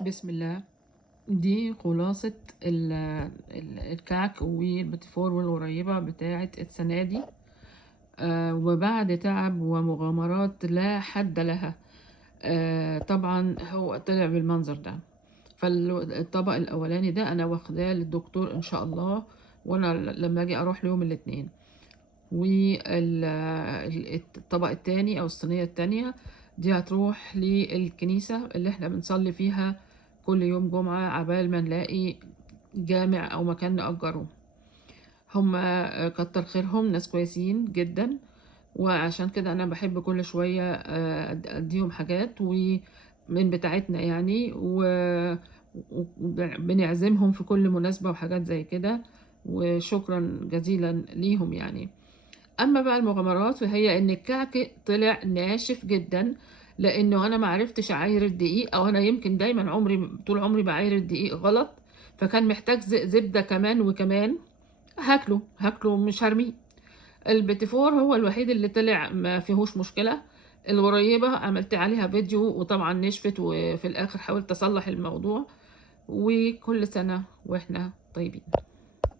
بسم الله. دي خلاصة الكعك والبتفور والغريبة بتاعة السنة دي. وبعد تعب ومغامرات لا حد لها. طبعا هو طلع بالمنظر ده. فالطبق الأولاني ده أنا واخداه للدكتور إن شاء الله، وأنا لما أجي أروح يوم الاثنين. والطبق التاني أو الصينية التانية دي هتروح للكنيسة اللي احنا بنصلي فيها كل يوم جمعة، عبال ما نلاقي جامع أو مكان نأجره. هما كتر خيرهم ناس كويسين جدا، وعشان كده أنا بحب كل شوية أديهم حاجات ومن بتاعتنا يعني، وبنعزمهم في كل مناسبة وحاجات زي كده، وشكرا جزيلا ليهم يعني. اما بقى المغامرات فهي ان الكعك طلع ناشف جدا، لانه انا ما عرفتش اعاير الدقيق، او انا يمكن دايما طول عمري بعاير الدقيق غلط، فكان محتاج زبدة كمان وكمان. هاكله مش هرميه. البيتيفور هو الوحيد اللي طلع ما فيهوش مشكلة. الغريبة عملت عليها فيديو وطبعا نشفت، وفي الاخر حاولت اصلح الموضوع. وكل سنة واحنا طيبين.